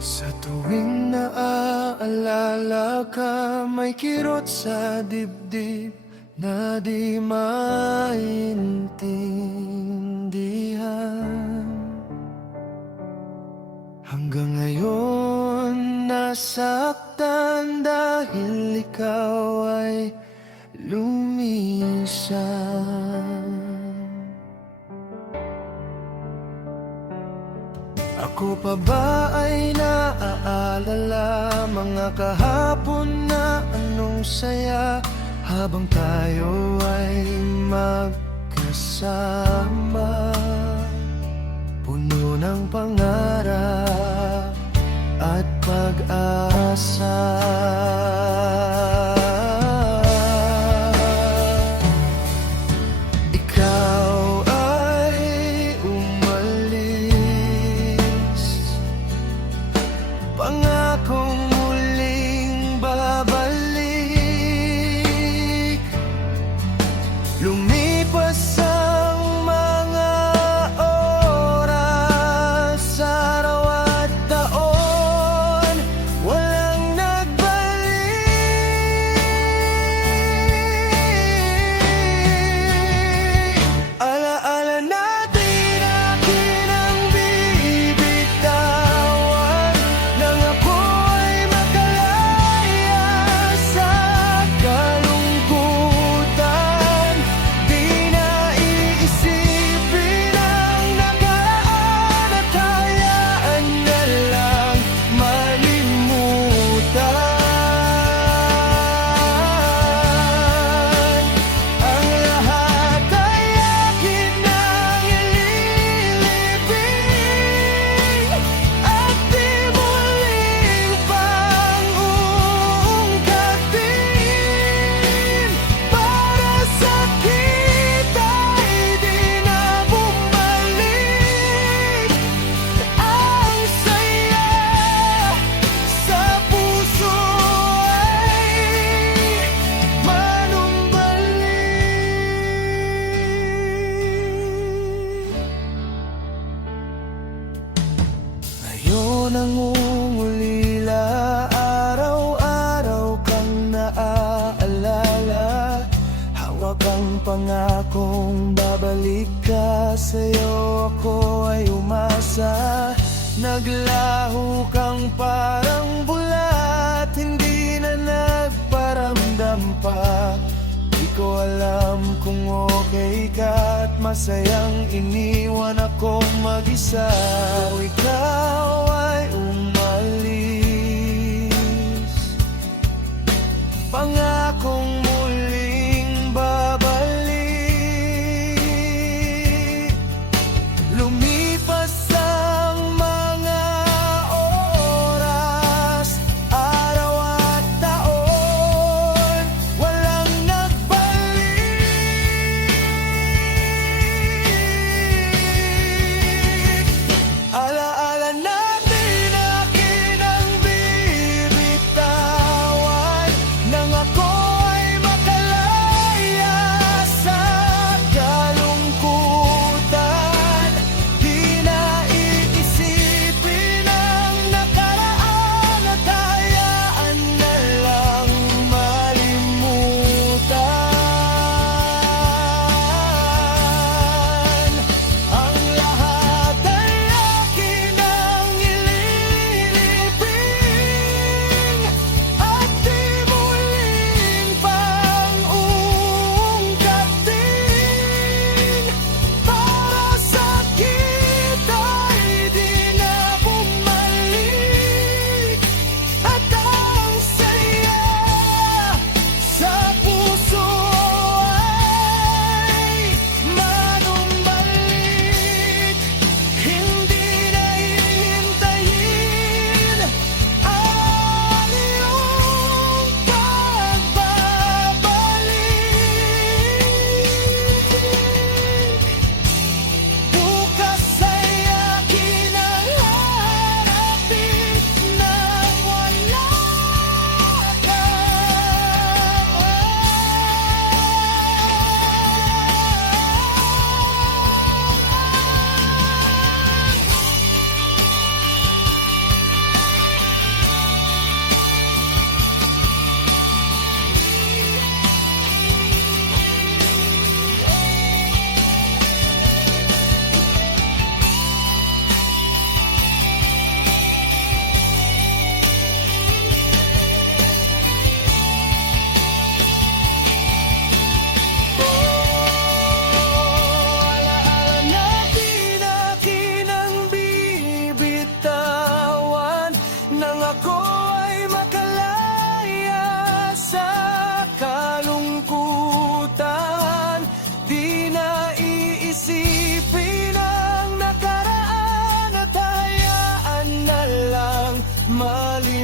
Sa tuwing naaalala ka, may kirot sa dibdib na di maintindihan. Hanggang ngayon nasaktan dahil ikaw ay lumisan. Ako pa ba ay naaalala mga kahapon na anong saya habang tayo ay magkasama, puno ng pangarap at pag-asa. Pangakong muling babalik. Lumipas ang mga oras, araw at taon, walang nagbalik. Alaala natin akin ang bibitawan nang ako ay makalaya sa kalungkutan. Di na iisipin ang nakaraan at hayaan na lang malimutan. Ang lahat ay akin nang ililibing at di muling pang-uungkatin. Para sa kita ay di na bumalik. Ang saya sa puso ay manumbalik. Ngayon ang ungulila, araw-araw kang naaalala. Hawak ang pangakong babalik ka, sa'yo ako ay umasa. Naglaho kang parang bulat, hindi na nagparamdam pa. Di ko alam kung okay ka at masayang iniwan akong mag-isa. Kung ikaw ay umalis, pangakong muling babalik. Lumipas ang mga oras, araw at taon, walang nagbalik. Alaala natin maliwanag